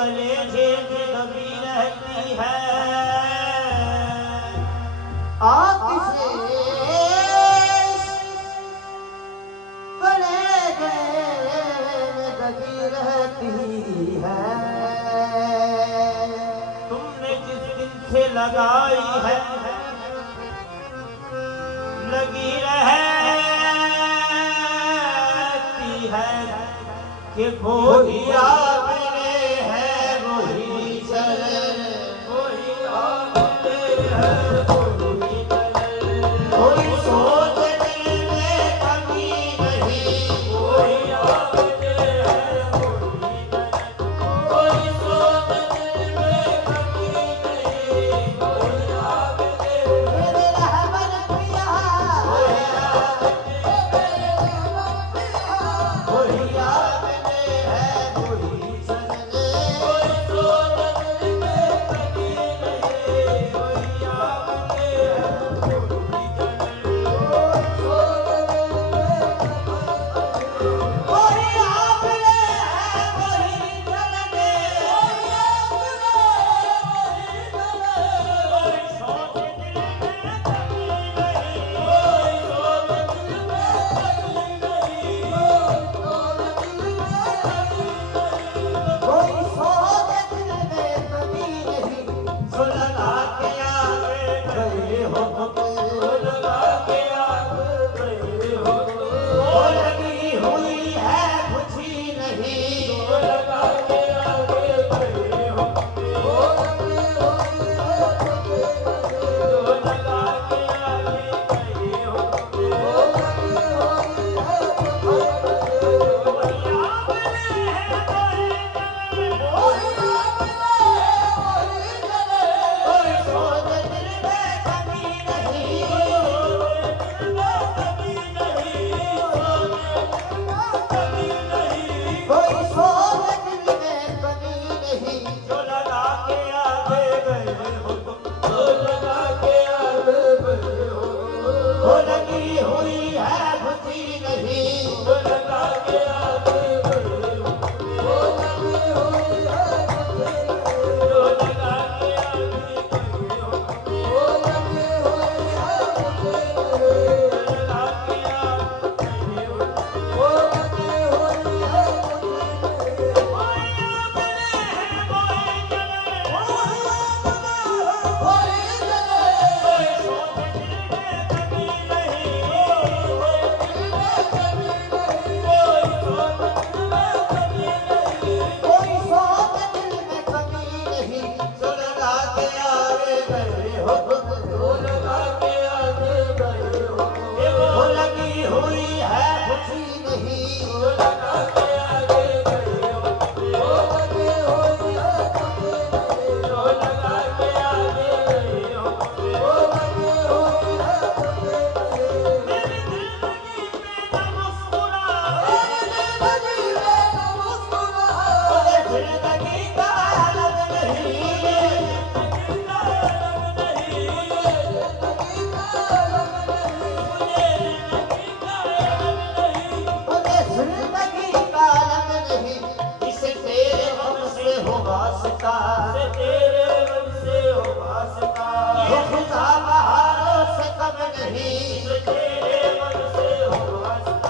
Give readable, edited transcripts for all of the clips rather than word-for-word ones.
कलेजे में दबी रहती है। आग से कलेजे में दबी रहती है। तुमने जिस दिन से लगाई है लगी रहती है कि वही आपने है वही चले, वही आपने है वही चले। कोई सोच दिल में कमी नहीं, वही आपने है वही चले। कोई सोच दिल में कमी नहीं, वही आपने मेरे रहबर पिया वही आपने है वही चले। कोई सोच दिल में कमी नहीं, वही आपने है वही चले। वही आपने है वही चलने। कोई सोच दिल में कमी नहीं, कोई सोच दिल में कमी नहीं। कोई सोच दिल में कमी नहीं। सो लगा के आगे गए हो तुम, सो लगा के आगे गए हो तुम। वो लगी हुई है बुझी नहीं। सो लगा के आगे गए हो तुम, सो लगा के आगे गए हो तुम। वही आपने है वही चले। कोई सोच दिल में कमी नहीं। कोई सोच दिल में कमी नहीं। वो लगी हुई है बुझी नहीं। कोई सोच दिल में कमी नहीं। वो लगी हुई है बुझी नहीं। मुझे जिंदगी का आलम नहीं। मुझे जिंदगी का आलम नहीं। इसे तेरे गम से हो वास्ता। ये खुदा बहारों से कम नहीं। तेरे गम से हो वास्ता।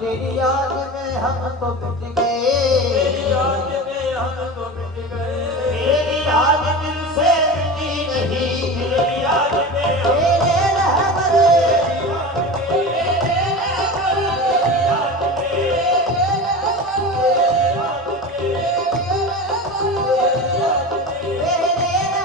तेरी याद में हम तो बिक गए। तेरी याद दिल से मिटी नहीं। तेरे रहबर तेरे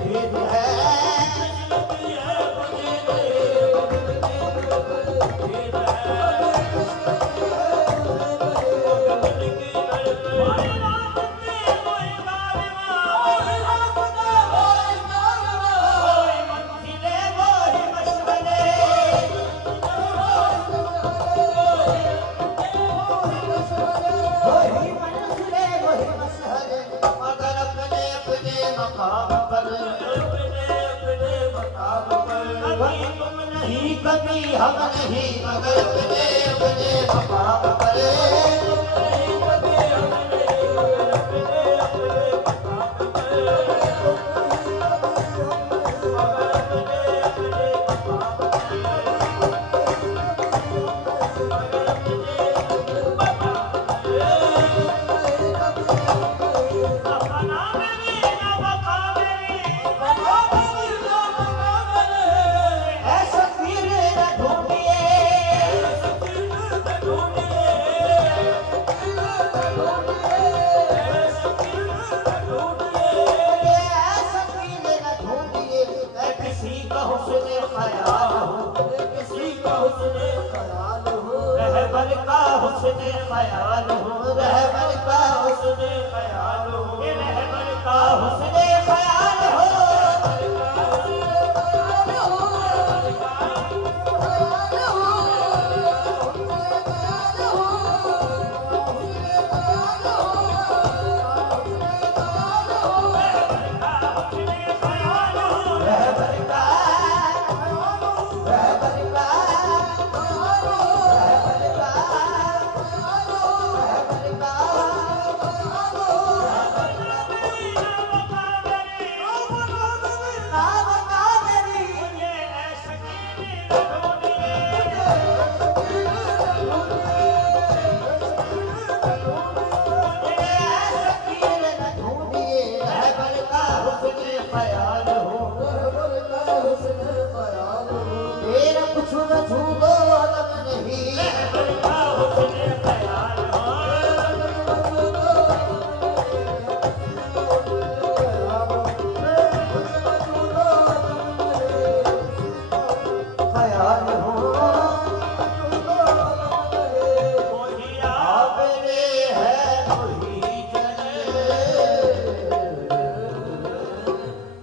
भेद है वही मंजिले वही मशहरे मगर अपने अपने मकाम पर कभी तुम नहीं कभी हम नहीं मगर अपने अपने मकाम पर ऐसा पीर न ढूंढिए ऐसा पीर न ढूंढिए किसी का हुस्न ख्याल हो किसी का हुस्न ख्याल हो रहबर का हुस्न ख्याल हो रहबर का हुस्न